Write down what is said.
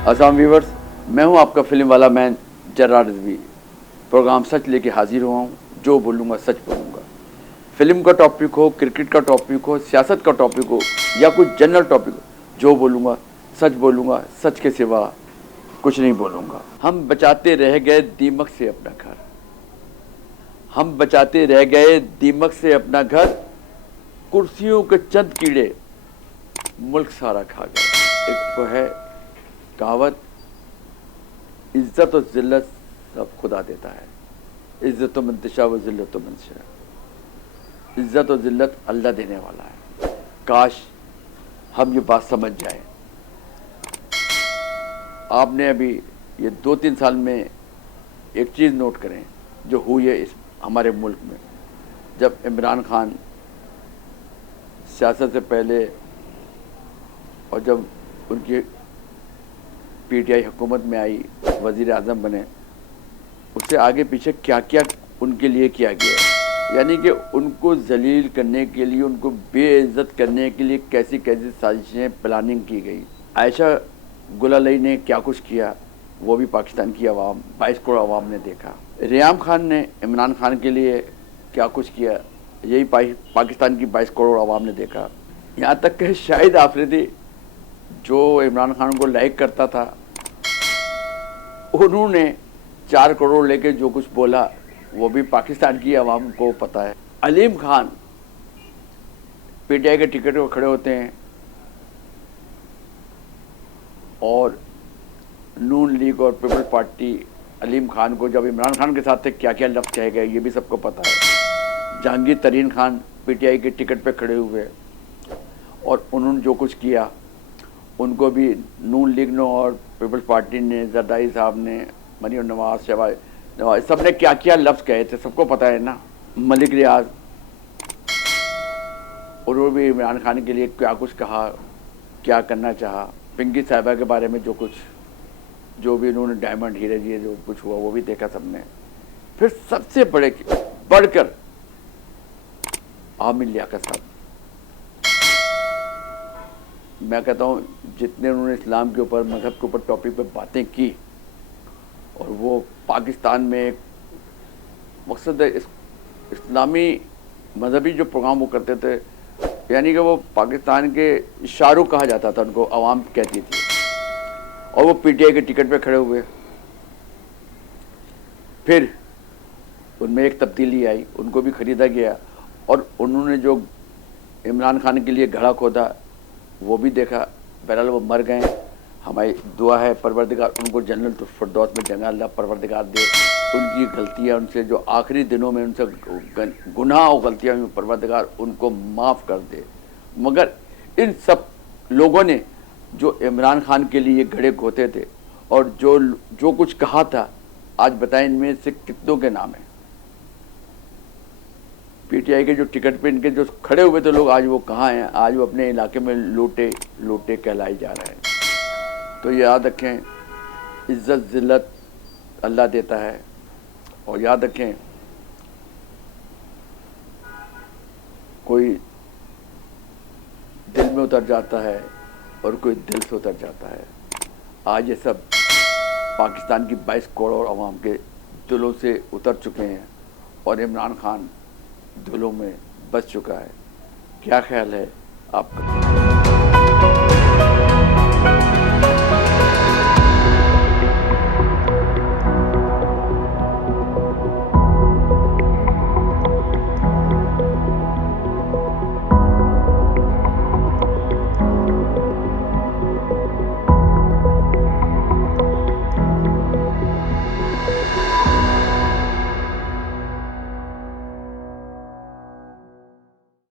अस्सलाम व्यूवर्स, मैं हूं आपका फिल्म वाला मैन जर्रार रिजवी। प्रोग्राम सच लेके हाजिर हुआ हूं। जो बोलूँगा सच बोलूँगा। फिल्म का टॉपिक हो, क्रिकेट का टॉपिक हो, सियासत का टॉपिक हो या कोई जनरल टॉपिक हो, जो बोलूँगा, सच के सिवा कुछ नहीं बोलूँगा। हम बचाते रह गए दीमक से अपना घर, हम बचाते रह गए दीमक से अपना घर, कुर्सियों के चंद कीड़े मुल्क सारा खा गए। एक तो है कहावत, इज्जत और जिल्लत सब खुदा देता है। इज्जत तो मंतशा व जिल्लत तो मंतशा। इज्जत और जिल्लत अल्लाह देने वाला है। काश हम ये बात समझ जाए। आपने अभी ये 2-3 साल में एक चीज़ नोट करें जो हुई है इस हमारे मुल्क में। जब इमरान खान सियासत से पहले और जब उनकी पीटीआई हुकूमत में आई, वज़ीर आज़म बने, उससे आगे पीछे क्या क्या उनके लिए किया गया है। यानी कि उनको जलील करने के लिए, उनको बेइज्जत करने के लिए कैसी कैसी साजिशें प्लानिंग की गई। आयशा गुल अलई ने क्या कुछ किया वो भी पाकिस्तान की आवाम, 22 करोड़ आवाम ने देखा। रियाम खान ने इमरान खान के लिए क्या कुछ किया, यही पाकिस्तान की 22 करोड़ आवाम ने देखा। यहाँ तक कि शाहिद आफरीदी जो इमरान खान को लाइक करता था, उन्होंने 4 करोड़ लेके जो कुछ बोला वो भी पाकिस्तान की आवाम को पता है। अलीम खान पीटीआई के टिकट पर खड़े होते हैं और नून लीग और पीपल्स पार्टी अलीम खान को, जब इमरान खान के साथ थे, क्या क्या लफ्ज़ कहे गए ये भी सबको पता है। जहांगीर तरीन खान पीटीआई के टिकट पे खड़े हुए और उन्होंने जो कुछ किया उनको भी नून लीग ने और पीपल्स पार्टी ने, जरदारी साहब ने, मरीम नवाज, शहबाज नवाज, सब ने क्या क्या लफ्ज़ कहे थे सबको पता है ना। मलिक रियाज, उन्होंने भी इमरान खान के लिए क्या कुछ कहा, क्या करना चाहा। पिंकी साहिबा के बारे में जो भी उन्होंने डायमंड हीरे दिए, जो कुछ हुआ वो भी देखा सबने। फिर सबसे बढ़कर आमिर लियाकत साहब, मैं कहता हूँ जितने उन्होंने इस्लाम के ऊपर, मज़हब के ऊपर टॉपिक पे बातें की, और वो पाकिस्तान में एक मकसद इस्लामी मजहबी जो प्रोग्राम वो करते थे, यानी कि वो पाकिस्तान के शाहरुख कहा जाता था, उनको आवाम कहती थी। और वो पीटीआई के टिकट पे खड़े हुए। फिर उनमें एक तब्दीली आई, उनको भी ख़रीदा गया और उन्होंने जो इमरान खान के लिए घड़ा खोदा वो भी देखा। बहरहाल वो मर गए। हमारी दुआ है परवरदिगार उनको जन्नत फिरदौस में जगह अल्लाह परवरदिगार दे। उनकी गलतियाँ, उनसे जो आखिरी दिनों में उनसे गुनाह और गलतियाँ हुई, परवरदिगार उनको माफ़ कर दे। मगर इन सब लोगों ने जो इमरान खान के लिए घड़े खोते थे और जो कुछ कहा था, आज बताएं इनमें से कितनों के नाम हैं। पीटीआई के जो टिकट पे इनके जो खड़े हुए थे लोग, आज वो कहाँ हैं? आज वो अपने इलाके में लोटे कहलाए जा रहे हैं। तो याद रखें, इज्जत जिल्लत अल्लाह देता है। और याद रखें, कोई दिल में उतर जाता है और कोई दिल से उतर जाता है। आज ये सब पाकिस्तान की 22 करोड़ आवाम के दिलों से उतर चुके हैं और इमरान खान दिलों में बस चुका है। क्या ख्याल है आपका?